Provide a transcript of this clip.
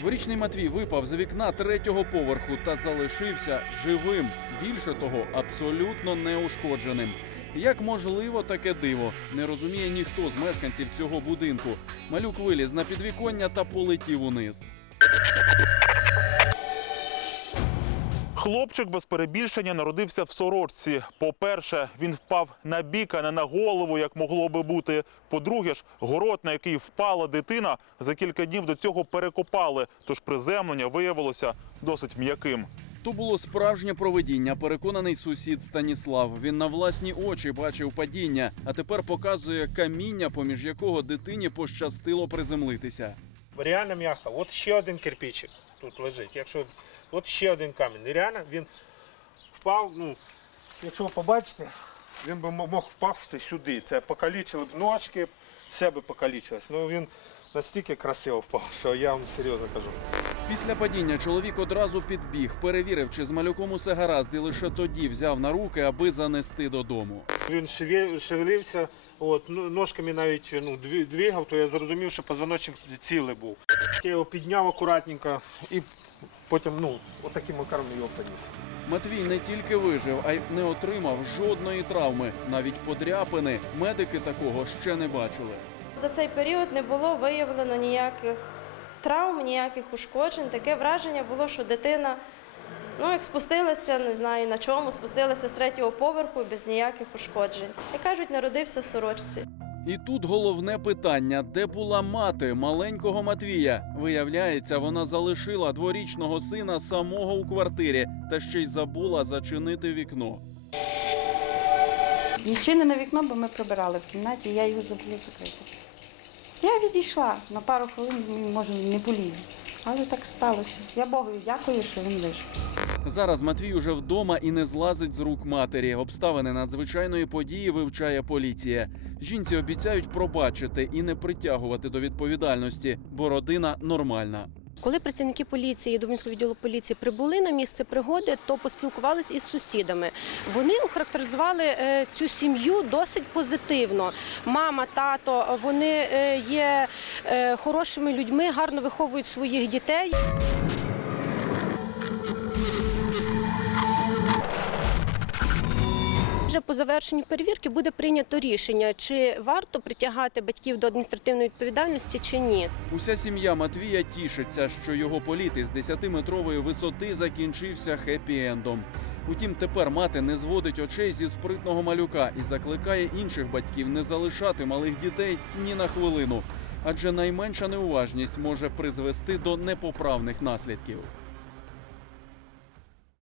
Дворічний Матвій випав з вікна третього поверху та залишився живим. Більше того, абсолютно неушкодженим. Як можливо таке диво? Не розуміє ніхто з мешканців цього будинку. Малюк виліз на підвіконня та полетів униз. Хлопчик без перебільшення народився в сорочці. По-перше, він впав на бік, а не на голову, як могло би бути. По-друге ж, город, на який впала дитина, за кілька днів до цього перекопали. Тож приземлення виявилося досить м'яким. То було справжнє провидіння, переконаний сусід Станіслав. Він на власні очі бачив падіння, а тепер показує каміння, поміж якого дитині пощастило приземлитися. Реально м'яко. От ще один кирпичик тут лежить. Якщо от ще один камінь. Реально він впав. Ну, якщо ви побачите, він би мог впасти сюди. Це покалічили б ножки, все би покалічилось. Ну він настільки красиво впав, що я вам серйозно кажу. Після падіння чоловік одразу підбіг, перевірив, чи з малюком усе гаразд, і лише тоді взяв на руки, аби занести додому. Він шеве- шевелився, от, ну, ножками навіть ну, дві- двигав, то я зрозумів, що позвоночник цілий був. Я його підняв акуратненько і потім ну, отаким макаром його поніс. Матвій не тільки вижив, а й не отримав жодної травми. Навіть подряпини медики такого ще не бачили. За цей період не було виявлено ніяких травм, ніяких ушкоджень. Таке враження було, що дитина ну, як спустилася, не знаю на чому, спустилася з третього поверху без ніяких ушкоджень. Як кажуть, народився в сорочці. І тут головне питання: де була мати маленького Матвія? Виявляється, вона залишила дворічного сина самого у квартирі та ще й забула зачинити вікно. Відчинене вікно, бо ми прибирали в кімнаті, я його забула закрити. Я відійшла на пару хвилин, може, не поліз. Але так сталося. Я Богу дякую, що він вийшов. Зараз Матвій уже вдома і не злазить з рук матері. Обставини надзвичайної події вивчає поліція. Жінці обіцяють пробачити і не притягувати до відповідальності, бо родина нормальна. Коли працівники поліції Дубинського відділу поліції прибули на місце пригоди, то поспілкувалися із сусідами. Вони охарактеризували е, цю сім'ю досить позитивно. Мама, тато, вони е, є е, хорошими людьми, гарно виховують своїх дітей. Вже по завершенні перевірки буде прийнято рішення, чи варто притягати батьків до адміністративної відповідальності чи ні. Уся сім'я Матвія тішиться, що його політ із 10-метрової висоти закінчився хеппі-ендом. Утім, тепер мати не зводить очей зі спритного малюка і закликає інших батьків не залишати малих дітей ні на хвилину, адже найменша неуважність може призвести до непоправних наслідків.